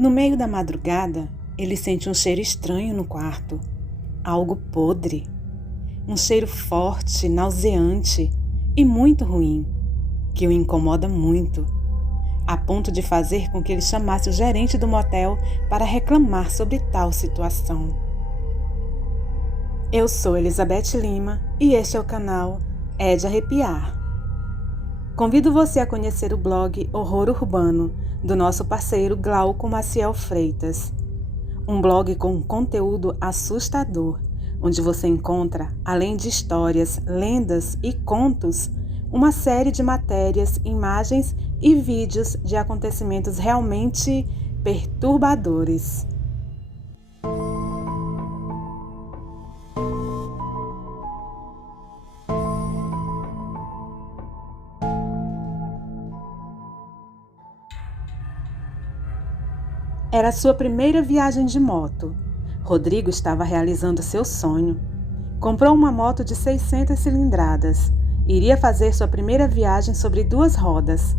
No meio da madrugada, ele sente um cheiro estranho no quarto. Algo podre. Um cheiro forte, nauseante e muito ruim, que o incomoda muito, a ponto de fazer com que ele chamasse o gerente do motel para reclamar sobre tal situação. Eu sou Elizabeth Lima e este é o canal É de Arrepiar. Convido você a conhecer o blog Horror Urbano do nosso parceiro Glauco Maciel Freitas. Um blog com conteúdo assustador, onde você encontra, além de histórias, lendas e contos, uma série de matérias, imagens e vídeos de acontecimentos realmente perturbadores. Era sua primeira viagem de moto. Rodrigo estava realizando seu sonho. Comprou uma moto de 600 cilindradas. Iria fazer sua primeira viagem sobre 2 rodas.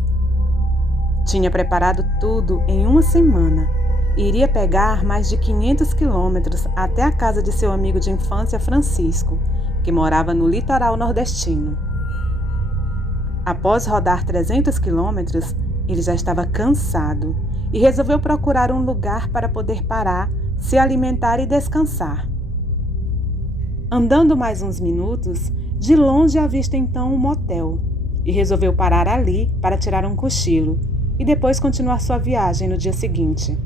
Tinha preparado tudo em uma semana. Iria pegar mais de 500 quilômetros até a casa de seu amigo de infância Francisco, que morava no litoral nordestino. Após rodar 300 quilômetros, ele já estava cansado e resolveu procurar um lugar para poder parar, se alimentar e descansar. Andando mais uns minutos, de longe avista então um motel e resolveu parar ali para tirar um cochilo e depois continuar sua viagem no dia seguinte.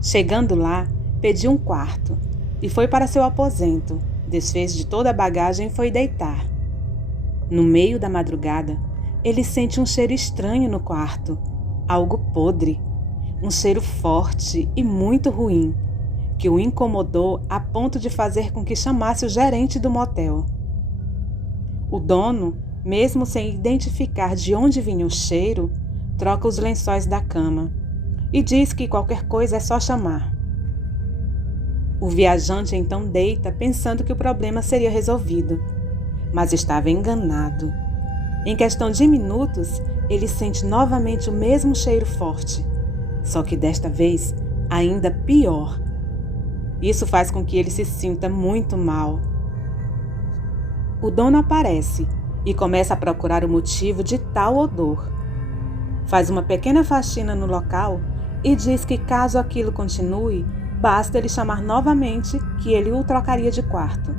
Chegando lá, pediu um quarto e foi para seu aposento, desfez de toda a bagagem e foi deitar. No meio da madrugada, ele sente um cheiro estranho no quarto, algo podre, um cheiro forte e muito ruim, que o incomodou a ponto de fazer com que chamasse o gerente do motel. O dono, mesmo sem identificar de onde vinha o cheiro, troca os lençóis da cama e diz que qualquer coisa é só chamar. O viajante então deita pensando que o problema seria resolvido, mas estava enganado. Em questão de minutos, ele sente novamente o mesmo cheiro forte, só que desta vez ainda pior. Isso faz com que ele se sinta muito mal. O dono aparece e começa a procurar o motivo de tal odor. Faz uma pequena faxina no local e diz que caso aquilo continue, basta ele chamar novamente que ele o trocaria de quarto.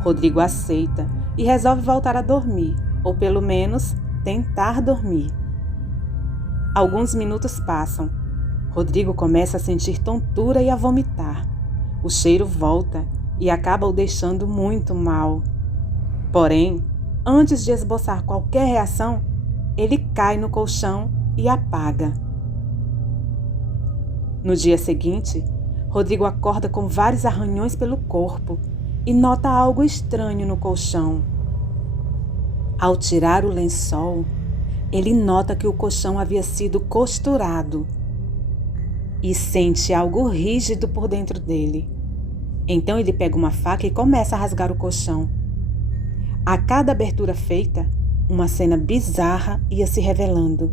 Rodrigo aceita e resolve voltar a dormir, ou pelo menos tentar dormir. Alguns minutos passam. Rodrigo começa a sentir tontura e a vomitar. O cheiro volta e acaba o deixando muito mal. Porém, antes de esboçar qualquer reação, ele cai no colchão e apaga. No dia seguinte, Rodrigo acorda com vários arranhões pelo corpo e nota algo estranho no colchão. Ao tirar o lençol, ele nota que o colchão havia sido costurado e sente algo rígido por dentro dele. Então ele pega uma faca e começa a rasgar o colchão. A cada abertura feita, uma cena bizarra ia se revelando.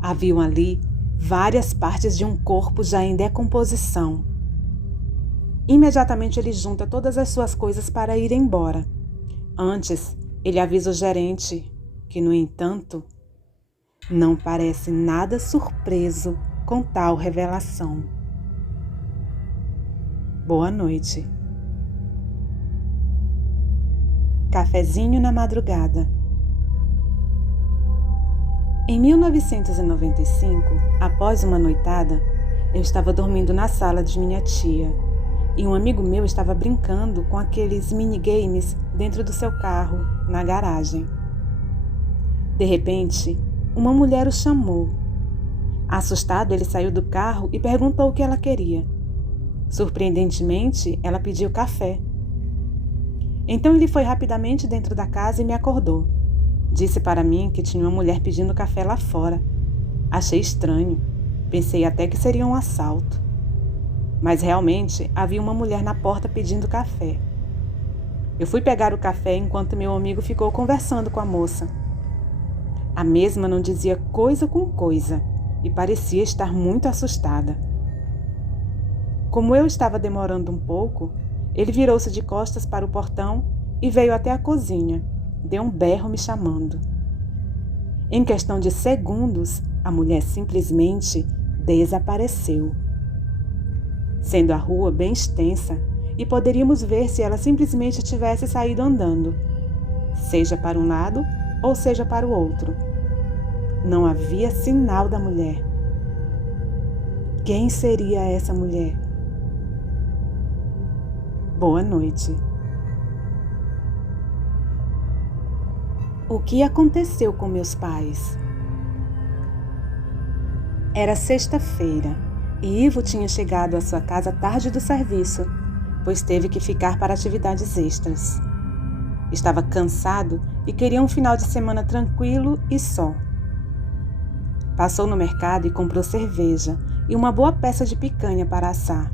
Haviam ali várias partes de um corpo já em decomposição. Imediatamente ele junta todas as suas coisas para ir embora. Antes, ele avisa o gerente que, no entanto, não parece nada surpreso com tal revelação. Boa noite. Cafezinho na madrugada. Em 1995, após uma noitada, eu estava dormindo na sala de minha tia e um amigo meu estava brincando com aqueles minigames dentro do seu carro, na garagem. De repente, uma mulher o chamou. Assustado, ele saiu do carro e perguntou o que ela queria. Surpreendentemente, ela pediu café. Então ele foi rapidamente dentro da casa e me acordou. Disse para mim que tinha uma mulher pedindo café lá fora. Achei estranho. Pensei até que seria um assalto. Mas realmente havia uma mulher na porta pedindo café. Eu fui pegar o café enquanto meu amigo ficou conversando com a moça. A mesma não dizia coisa com coisa, e parecia estar muito assustada. Como eu estava demorando um pouco, ele virou-se de costas para o portão e veio até a cozinha. Deu um berro me chamando. Em questão de segundos, a mulher simplesmente desapareceu. Sendo a rua bem extensa, e poderíamos ver se ela simplesmente tivesse saído andando, seja para um lado ou seja para o outro. Não havia sinal da mulher. Quem seria essa mulher? Boa noite. O que aconteceu com meus pais? Era sexta-feira e Ivo tinha chegado à sua casa tarde do serviço, pois teve que ficar para atividades extras. Estava cansado e queria um final de semana tranquilo e só. Passou no mercado e comprou cerveja e uma boa peça de picanha para assar.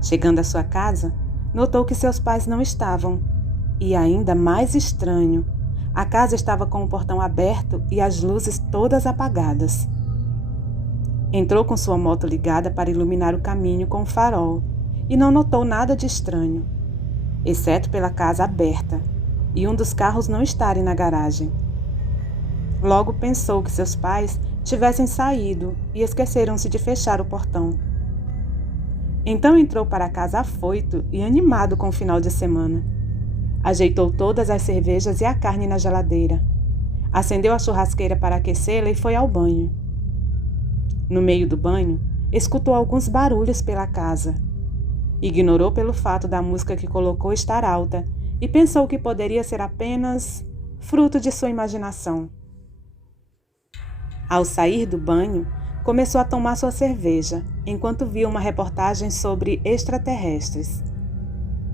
Chegando à sua casa, notou que seus pais não estavam. E ainda mais estranho, a casa estava com o portão aberto e as luzes todas apagadas. Entrou com sua moto ligada para iluminar o caminho com o farol e não notou nada de estranho, exceto pela casa aberta e um dos carros não estarem na garagem. Logo pensou que seus pais tivessem saído e esqueceram-se de fechar o portão. Então entrou para casa afoito e animado com o final de semana. Ajeitou todas as cervejas e a carne na geladeira. Acendeu a churrasqueira para aquecê-la e foi ao banho. No meio do banho, escutou alguns barulhos pela casa. Ignorou pelo fato da música que colocou estar alta e pensou que poderia ser apenas fruto de sua imaginação. Ao sair do banho, começou a tomar sua cerveja, enquanto via uma reportagem sobre extraterrestres.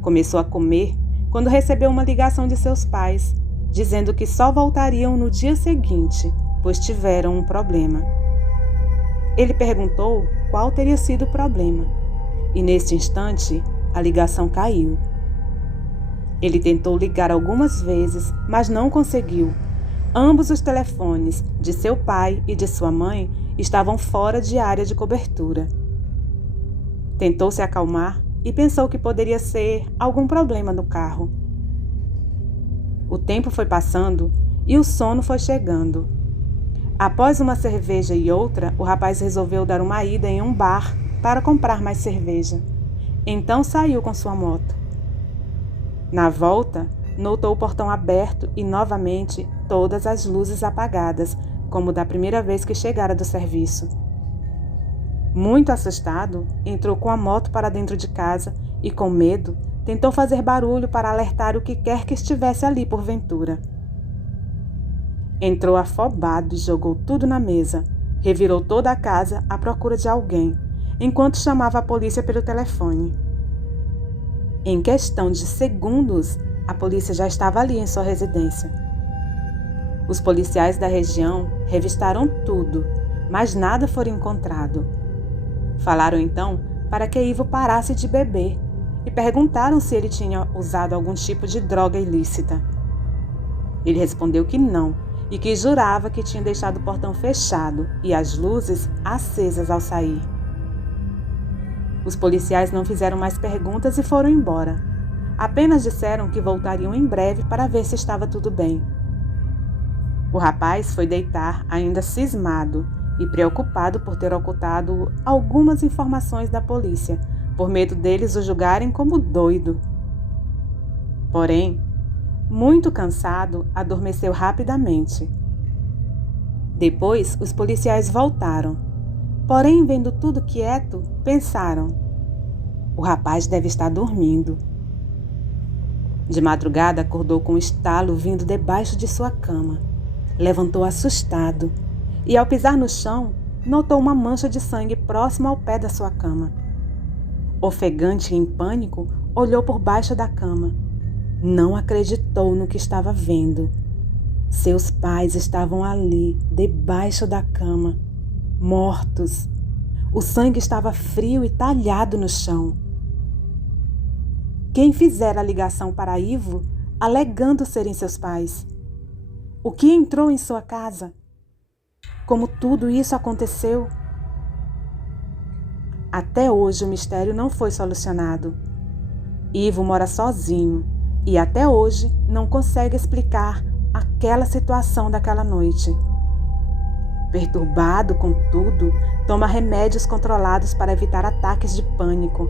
Começou a comer quando recebeu uma ligação de seus pais, dizendo que só voltariam no dia seguinte, pois tiveram um problema. Ele perguntou qual teria sido o problema, e nesse instante, a ligação caiu. Ele tentou ligar algumas vezes, mas não conseguiu. Ambos os telefones, de seu pai e de sua mãe, estavam fora de área de cobertura. Tentou se acalmar e pensou que poderia ser algum problema no carro. O tempo foi passando e o sono foi chegando. Após uma cerveja e outra, o rapaz resolveu dar uma ida em um bar para comprar mais cerveja. Então saiu com sua moto. Na volta, notou o portão aberto e novamente todas as luzes apagadas, como da primeira vez que chegara do serviço. Muito assustado, entrou com a moto para dentro de casa e, com medo, tentou fazer barulho para alertar o que quer que estivesse ali porventura. Entrou afobado e jogou tudo na mesa, revirou toda a casa à procura de alguém, enquanto chamava a polícia pelo telefone. Em questão de segundos, a polícia já estava ali em sua residência. Os policiais da região revistaram tudo, mas nada foi encontrado. Falaram então para que Ivo parasse de beber e perguntaram se ele tinha usado algum tipo de droga ilícita. Ele respondeu que não e que jurava que tinha deixado o portão fechado e as luzes acesas ao sair. Os policiais não fizeram mais perguntas e foram embora. Apenas disseram que voltariam em breve para ver se estava tudo bem. O rapaz foi deitar ainda cismado e preocupado por ter ocultado algumas informações da polícia, por medo deles o julgarem como doido. Porém, muito cansado, adormeceu rapidamente. Depois, os policiais voltaram. Porém, vendo tudo quieto, pensaram: o rapaz deve estar dormindo. De madrugada, acordou com um estalo vindo debaixo de sua cama. Levantou assustado e, ao pisar no chão, notou uma mancha de sangue próximo ao pé da sua cama. Ofegante e em pânico, olhou por baixo da cama. Não acreditou no que estava vendo. Seus pais estavam ali, debaixo da cama, mortos. O sangue estava frio e talhado no chão. Quem fizera a ligação para Ivo, alegando serem seus pais? O que entrou em sua casa? como tudo isso aconteceu? Até hoje o mistério não foi solucionado. Ivo mora sozinho e até hoje não consegue explicar aquela situação daquela noite. Perturbado com tudo, toma remédios controlados para evitar ataques de pânico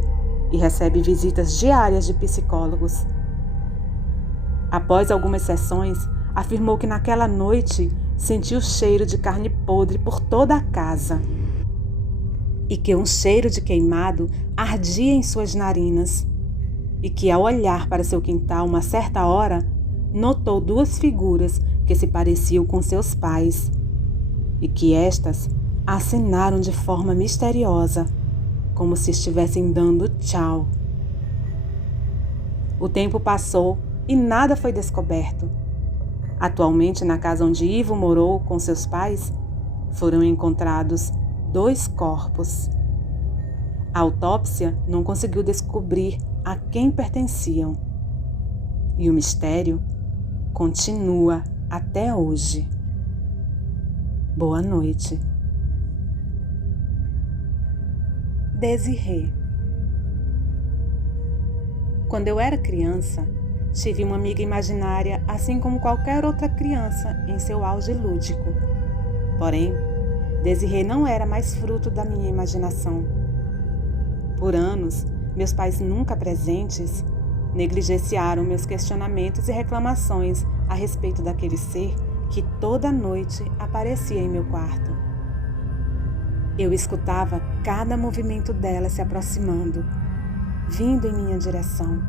e recebe visitas diárias de psicólogos. Após algumas sessões, afirmou que naquela noite sentiu o cheiro de carne podre por toda a casa e que um cheiro de queimado ardia em suas narinas e que, ao olhar para seu quintal uma certa hora, notou duas figuras que se pareciam com seus pais e que estas acinaram de forma misteriosa, como se estivessem dando tchau. O tempo passou e nada foi descoberto. Atualmente, na casa onde Ivo morou com seus pais, foram encontrados 2 corpos. A autópsia não conseguiu descobrir a quem pertenciam. E o mistério continua até hoje. Boa noite. Desirê. Quando eu era criança, tive uma amiga imaginária assim como qualquer outra criança em seu auge lúdico. Porém, Desirê não era mais fruto da minha imaginação. Por anos, meus pais nunca presentes negligenciaram meus questionamentos e reclamações a respeito daquele ser que toda noite aparecia em meu quarto. Eu escutava cada movimento dela se aproximando, vindo em minha direção.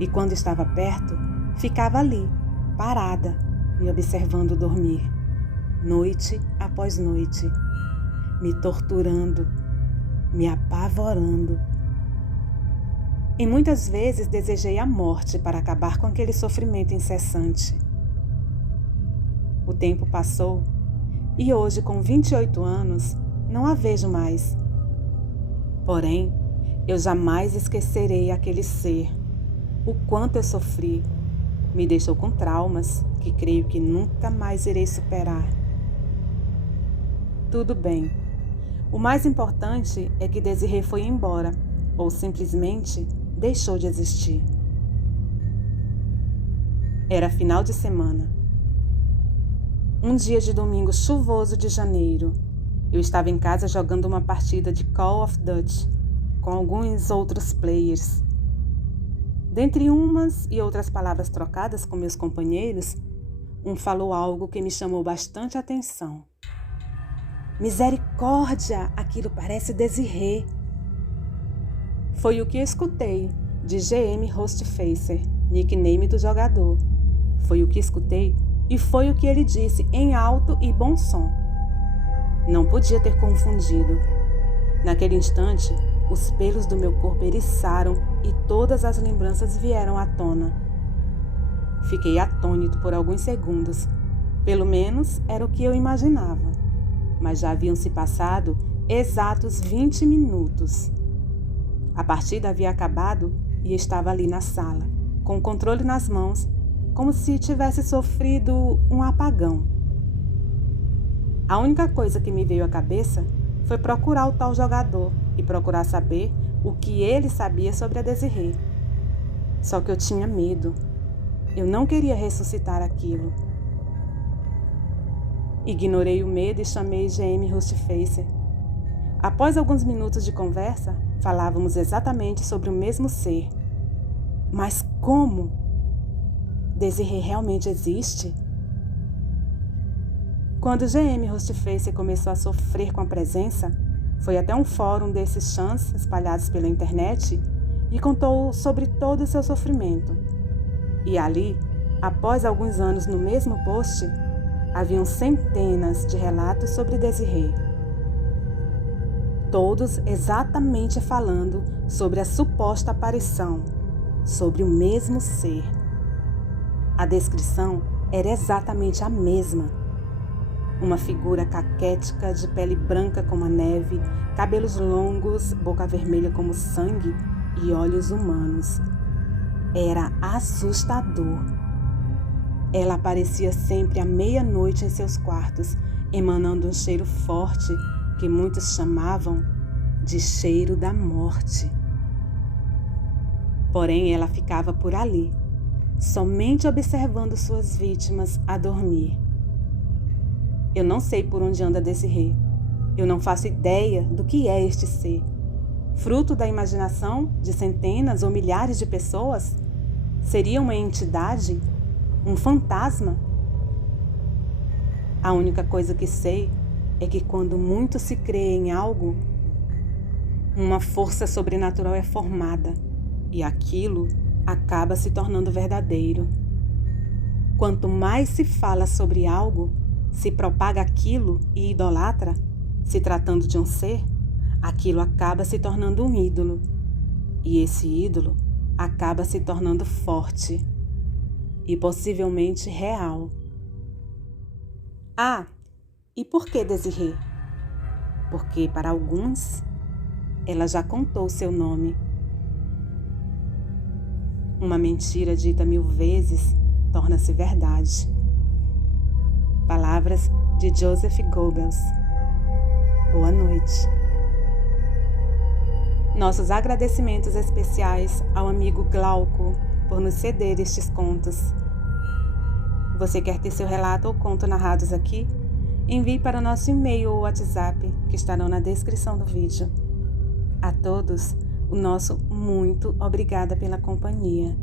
E quando estava perto, ficava ali, parada, me observando dormir, noite após noite, me torturando, me apavorando. E muitas vezes desejei a morte para acabar com aquele sofrimento incessante. O tempo passou e hoje, com 28 anos, não a vejo mais. Porém, eu jamais esquecerei aquele ser. O quanto eu sofri, me deixou com traumas que creio que nunca mais irei superar. Tudo bem. O mais importante é que Desirê foi embora, ou simplesmente deixou de existir. Era final de semana. Um dia de domingo chuvoso de janeiro. Eu estava em casa jogando uma partida de Call of Duty com alguns outros players. Dentre umas e outras palavras trocadas com meus companheiros, um falou algo que me chamou bastante atenção. Misericórdia, aquilo parece Desirê. Foi o que escutei de GM Hostfacer, nickname do jogador. Foi o que escutei e foi o que ele disse em alto e bom som. Não podia ter confundido. Naquele instante, os pelos do meu corpo eriçaram e todas as lembranças vieram à tona. Fiquei atônito por alguns segundos. Pelo menos era o que eu imaginava. Mas já haviam se passado exatos 20 minutos. A partida havia acabado e estava ali na sala, com o controle nas mãos, como se tivesse sofrido um apagão. A única coisa que me veio à cabeça foi procurar o tal jogador e procurar saber o que ele sabia sobre a Desirê. Só que eu tinha medo. Eu não queria ressuscitar aquilo. Ignorei o medo e chamei GM Hostfacer. Após alguns minutos de conversa, falávamos exatamente sobre o mesmo ser. Mas como? Desirê realmente existe? Quando o GM Hostfacer começou a sofrer com a presença, foi até um fórum desses chans espalhados pela internet e contou sobre todo o seu sofrimento. E ali, após alguns anos no mesmo post, haviam centenas de relatos sobre Desirê. Todos exatamente falando sobre a suposta aparição, sobre o mesmo ser. A descrição era exatamente a mesma. Uma figura caquética de pele branca como a neve, cabelos longos, boca vermelha como sangue e olhos humanos. Era assustador. Ela aparecia sempre à meia-noite em seus quartos, emanando um cheiro forte que muitos chamavam de cheiro da morte. Porém, ela ficava por ali, somente observando suas vítimas a dormir. Eu não sei por onde anda Desirê. Eu não faço ideia do que é este ser. Fruto da imaginação de centenas ou milhares de pessoas? Seria uma entidade? Um fantasma? A única coisa que sei é que quando muito se crê em algo, uma força sobrenatural é formada e aquilo acaba se tornando verdadeiro. Quanto mais se fala sobre algo, se propaga aquilo e idolatra, se tratando de um ser, aquilo acaba se tornando um ídolo. E esse ídolo acaba se tornando forte e possivelmente real. Ah, e por que Desirê? Porque para alguns, ela já contou seu nome. Uma mentira dita 1000 vezes torna-se verdade. Palavras de Joseph Goebbels. Boa noite. Nossos agradecimentos especiais ao amigo Glauco por nos ceder estes contos. Você quer ter seu relato ou conto narrados aqui? Envie para o nosso e-mail ou WhatsApp, que estarão na descrição do vídeo. A todos, o nosso muito obrigada pela companhia.